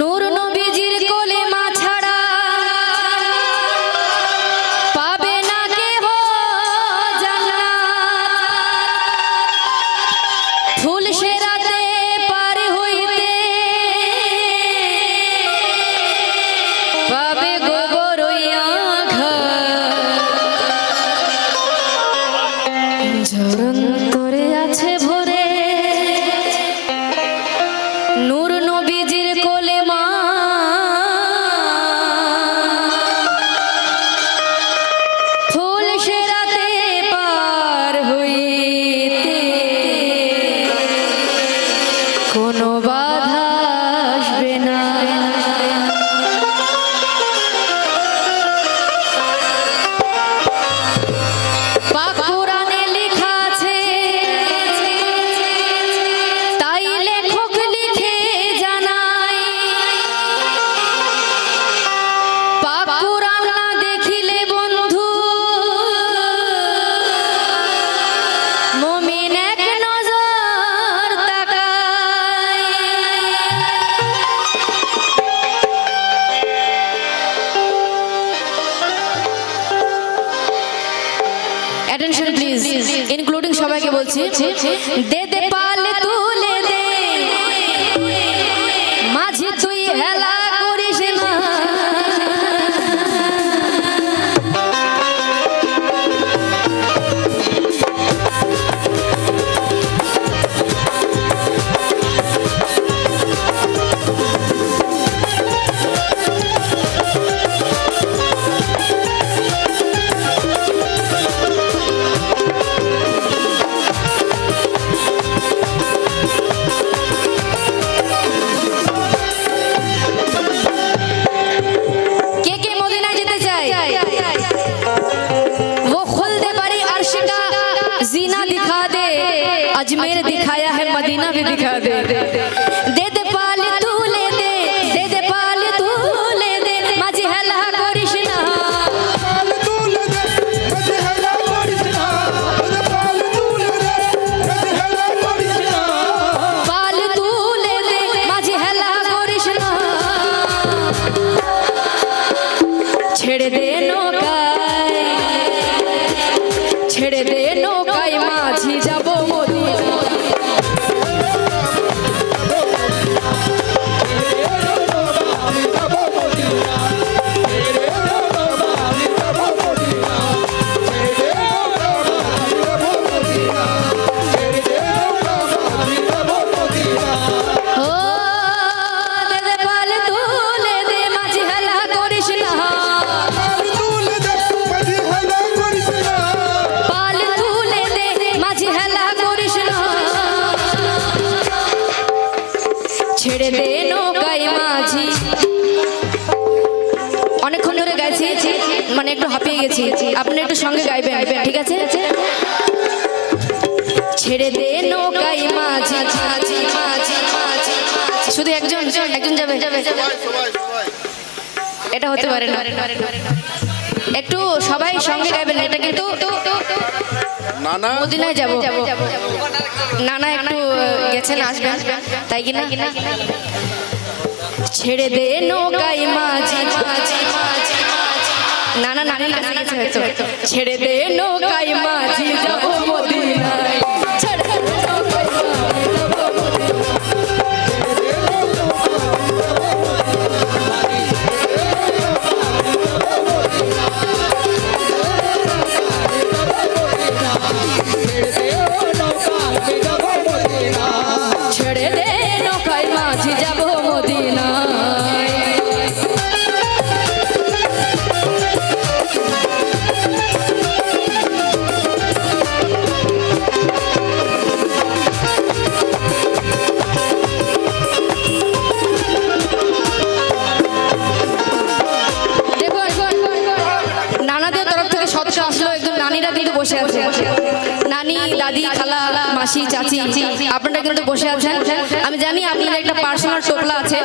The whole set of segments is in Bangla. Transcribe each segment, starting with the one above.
নূর নবীজির কোলে মা ছাড়া পাবে না কেহ জান্নাত। ফুল সেরাতে পার হইতে পাবে গোবর ঝরন করে আছে ভরে নূর নবীজির কোলে মা ফুল সেরাতে পার হইতে কোনো বাধা আসবে না। পাক কোরআনে লেখা আছে তাই লেখক লিখে জানায় পাক কোরআন না দেখিলে বন্ধু মুমিন এক নজর তাকায়। অ্যাটেনশন প্লিজ, ইনক্লুডিং সবাইকে বলছি, দে দে পালে তুলে দে মাঝি তুই হেলা করিস না। के के मदीना যেতে চায় वो खुल्द बड़ी अर्श का जीना दिखा दे, अजमेर दिखाया है मदीना भी दिखा दे। दे दे पाल तू ले दे, दे दे पाल तू ले दे माঝি হেলা করিস না। পাল তু ले दे মাঝি হেলা করিস না। ছেড়ে দে নৌকায়, ছেড়ে দে নৌকায় মাঝি যাব মদিনা। ও দে দে পাল তুলে দে মাঝি হেলা করিস না। পাল তুলে দে মাঝি হেলা করিস না। ছেড়ে দে নৌকায় মাঝি। অনেকক্ষণ ধরে গাইছি, মানে একটু হাঁপিয়ে গেছি, আপনি একটু সঙ্গে গাইবেন, ঠিক আছে? ছেড়ে দে নৌকায় মাঝি, মাঝি, মাঝি, মাঝি। শুধু একজন একজন যাবে, এটা হতে পারে না। একটু সবাই সঙ্গে গাইবেন, এটা কিন্তু মদিনায় যাব। নানা একটু গেছেন, আসবেন, তাই কিনা? ছেড়ে দে নৌকায় মাঝি, মাঝি, মাঝি, মাঝি। নানা নানির কাছে গেছে হয়তো। ছেড়ে দে নৌকায় মাঝি যাব মদিনায়। ছেড়ে দে নৌকায় মাঝি যাব মদিনায়। ছেড়ে দে নৌকায় মাঝি যাব মদিনায়। নানাদের তরফ থেকে সদস্য আসলো, একদম নানিরা কিন্তু বসে আছে। নানি, দাদি, খালা, মাসি, চাচি, আপনারা কিন্তু বসে আছেন। আমি জানি আপনার একটা পার্সোনাল টোপলা আছে,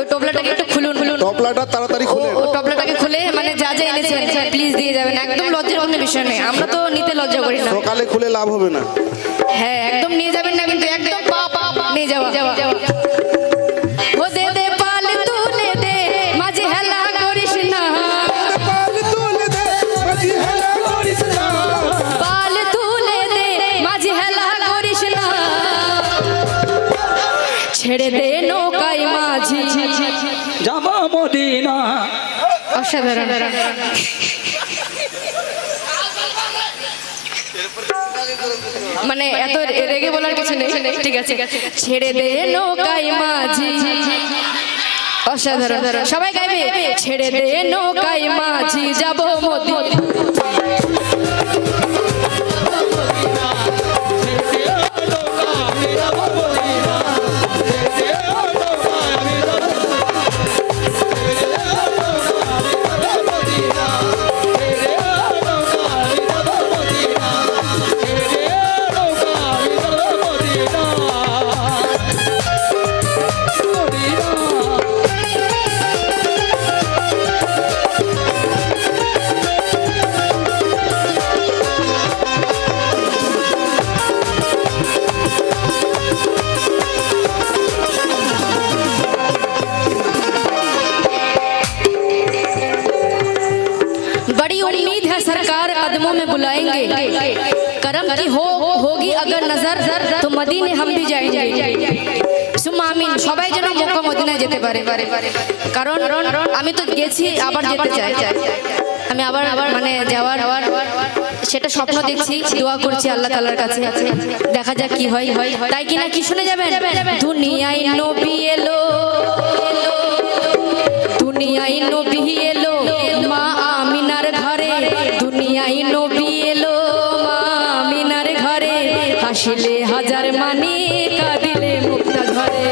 ওই টোপলাটাকে একটু খুলুন। টপলাটা তাড়াতাড়ি খুলে ও টোপলাটাকে খুলে মানে যা যা এনেছেন প্লিজ দিয়ে যাবেন। একদম লজ্জার কোনো বিষয় নেই, আমরা তো নিতে লজ্জা করি না। সকালে খুলে লাভ হবে না। হ্যাঁ, একদম নিয়ে যাবেন না কিন্তু, একদম নিয়ে যাওয়া। ও দে দে মাঝি যাব মদিনা। অসাধারণ। মানে এত রেগে বলার কিছু নেই, ঠিক আছে। ছেড়ে দে নৌকায় মাঝি, অসাধারণ। সবাই গাইবে, ছেড়ে দে নৌকায় মাঝি যাব মদিনা। बड़ी उम्मीद है सरकार कदमों में बुलाएंगे, करम की होगी अगर नजर तो मदीने हम भी जाएंगे। সুম্মা আমিন। সবাই যেন মক্কা মদিনায় যেতে পারে, কারণ আমি তো গেছি, আবার যেতে চাই। আমি আবার মানে যাওয়ার সেটা স্বপ্ন দেখছি, দোয়া করছি আল্লাহ তাআলার কাছে, দেখা যাক কি হয়। তাই কিনা কি শুনে যাবেন, দুনিয়ায় নবী এলো, দুনিয়ায় নবী এলো মা আমিনার ঘরে, দুনিয়ায় নবী এলো মা আমিনার ঘরে, হাসিলে হাজার মানি কাঁদিলে মুক্তা ঝরে।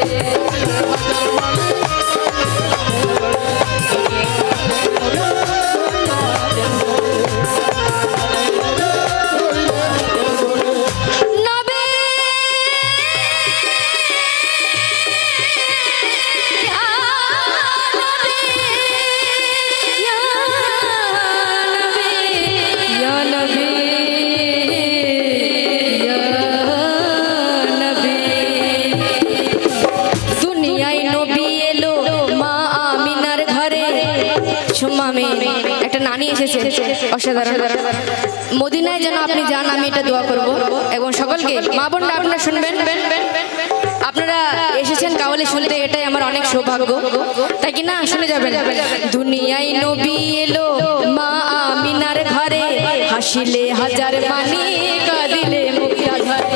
একটা নানি এসেছে, অসাধারণ। মদিনায় যেন আপনি যান, আমি এটা দোয়া করব। এবং সকলকে মা বোনরা আপনারা শুনবেন, আপনারা এসেছেন কাওয়ালি শুনতে, এটাই আমার অনেক সৌভাগ্য, তাই কি না? শুনে যাবেন, দুনিয়ায় নবী এলো মা আমিনার ঘরে, হাসিলে হাজার মানি কাঁদিলে মুক্তা ঝরে।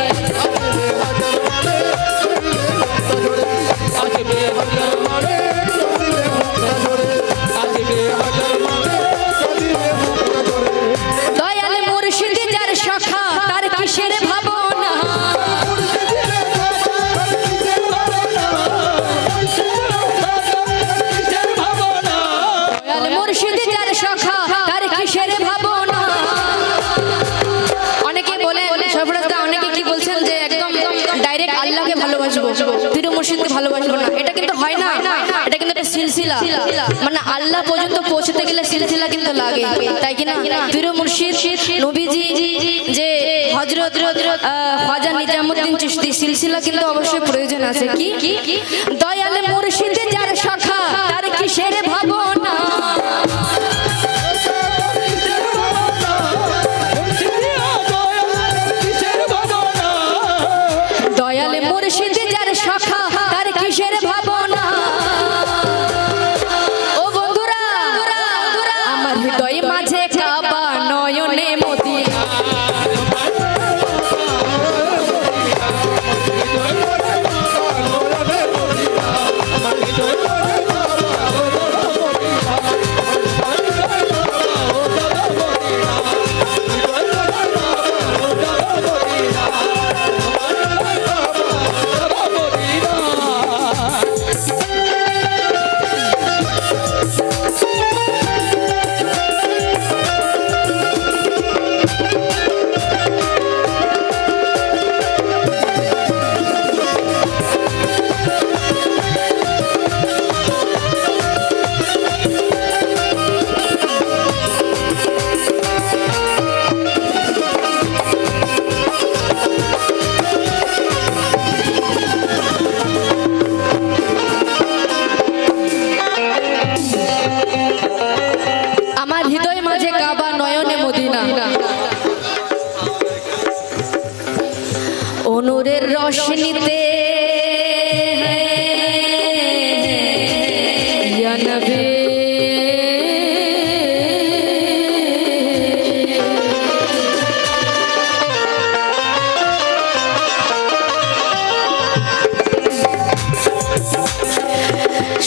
দয়াল মুর্শিদ যার শাখা তার কিসের ভাবনা, দয়াল মুর্শিদ যার শাখা তার কিসের ভাবনা। অনেকে বলে সর্বরাজদা, অনেকে কি বলছেন যে একদম ডাইরেক্ট আল্লাহকে ভালোবাসবো, পীর মুর্শিদকে ভালোবাসবো না। এটা কিন্তু হয় না, এটা কিন্তু একটা সিলসিলা, মানে আল্লাহ পর্যন্ত পৌঁছতে গেলে সিলসিলা কিন্তু লাগে, তাই কিনা? পীর মুর্শিদ নবীজি যে হযরত খাজা নিজামুদ্দিন চিশতি, সিলসিলা কিন্তু অবশ্যই প্রয়োজন আছে। কি দয়াল মুর্শিদ যার শাখা তার কিসের ভাবনা, দয়াল মুর্শিদ যার শাখা তার কিসের ভাবনা। ও বন্ধুরা, আমার হৃদয় মাঝে কাবা, নয়নে মদিনা,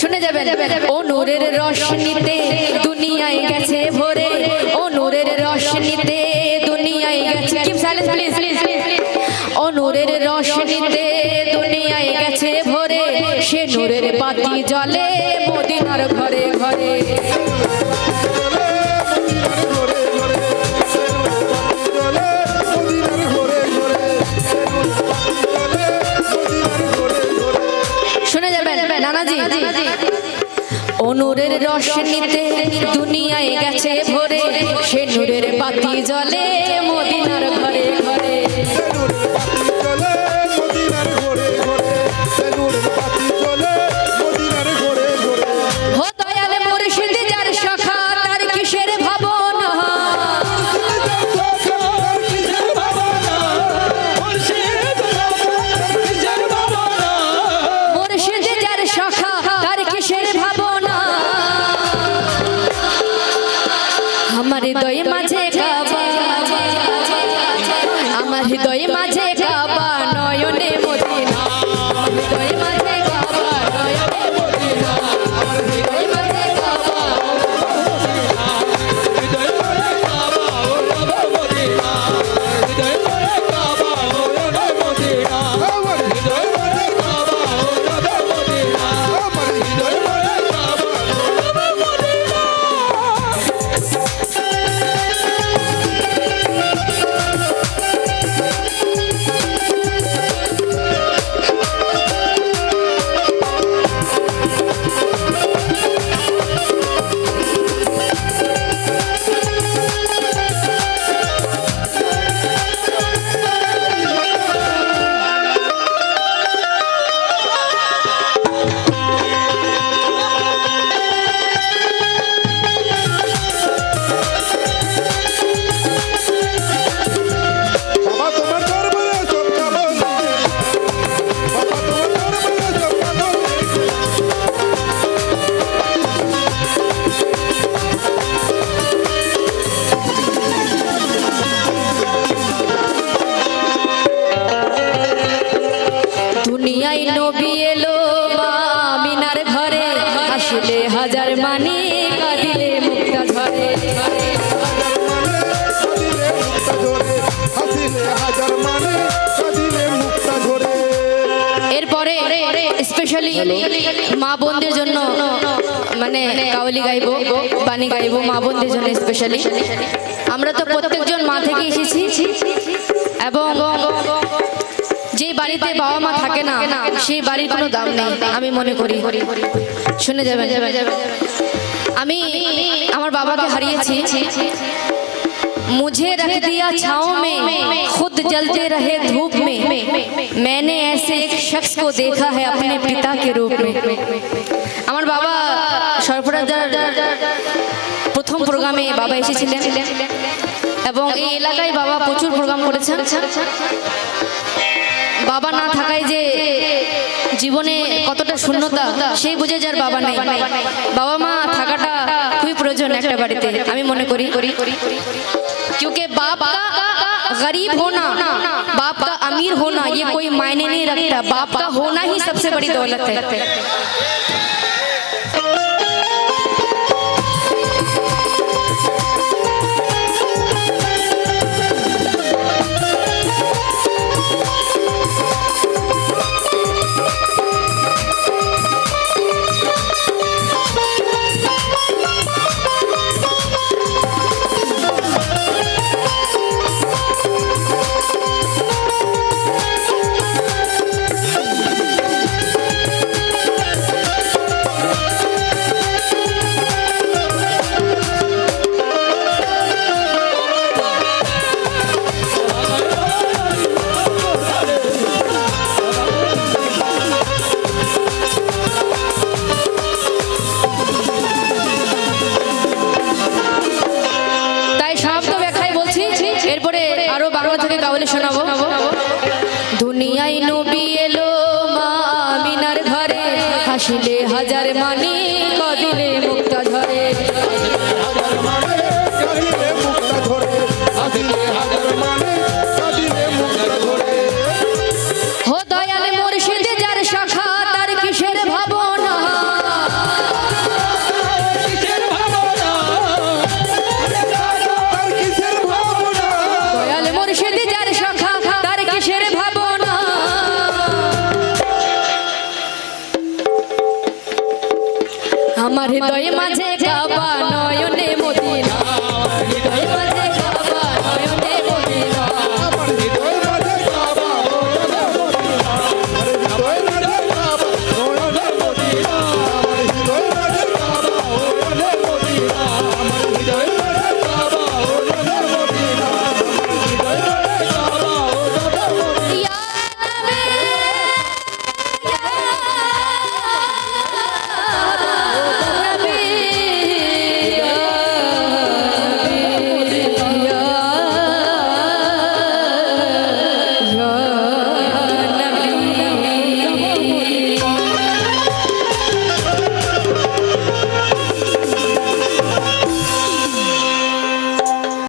শুনে যাবেন। ও নূরের রোশনীতে দুনিয়ায় গেছে ভরে, ও নূরের রোশনীতে দুনিয়ায় গেছে, কিপ সাইলেন্স প্লিজ। ও নূরের রোশনীতে দুনিয়ায় গেছে ভরে, সে নূরের বাতি জ্বলে মদিনার ঘরে ঘরে। শুনে যাবেন নানাজি। ও নূরের রোশনীতে দুনিয়ায় গেছে ভরে, সে নূরের বাতি জ্বলে মদিনার ঘরে ঘরে। হো দয়াল মুর্শিদ যার সখা তার কিসের ভাবনা, মুর্শিদ যার সখা তার কিসের ভাবনা। আমার হৃদয় মাঝে কাবা, আমার হৃদয় মাঝে কাবা, নয়নে মদিনা। আমার হৃদয় মাঝে কাবা, নয়নে মদিনা। আমার হৃদয় মাঝে কাবা, বাবা তোমার দরবারে সব কারণ, বাবা তোমার দরবারে সব কারণ। দুনিয়ায় নবী এলো মা আমিনার ঘরে, আসলে হাজার মানি কাঁদিলে মুক্তা ঝরে। এরপরে স্পেশালি মা বোনদের জন্য মানে কাওয়ালি গাইবো, বাণী গাইবো মা বোনদের জন্য স্পেশালি। আমরা তো প্রত্যেকজন মা থেকে এসেছি, এবং যে বাড়িতে বাবা মা থাকে না সেই বাড়ির কোনো দাম নেই আমি মনে করি। শুনে যাবেন, আমি আমার বাবাকে হারিয়েছি। मुझे रख दिया छाँव में, खुद जलते रहे धूप में, मैंने ऐसे एक शख्स को देखा है अपने पिता के रूप में। আমার বাবা সরফরাজদার প্রথম প্রোগ্রামে বাবা এসেছিলেন, এবং এই এলাকায় বাবা প্রচুর প্রোগ্রাম করেছেন। বাবা না থাকায় যে জীবনে কতটা শূন্যতা সেই বুঝে যার বাবা নেই। বাবা মা থাকাটা খুবই প্রয়োজন একটা বাড়িতে আমি মনে করি। क्योंकि बाप का गरीब होना, बाप का अमीर होना ये कोई मायने नहीं रखता, बाप का होना ही सबसे बड़ी दौलत है। দুনিয়ায় নবী এলো মা আমিনার ঘরে, হাসিলে হাজার মানি কদিলে মুক্তা ঝরে। হো দয়াল মুর্শিদ যার শাখা তার কিসের ভাবনা, আমার হৃদয়ে মাঝে কাবা নয়নে মদিনা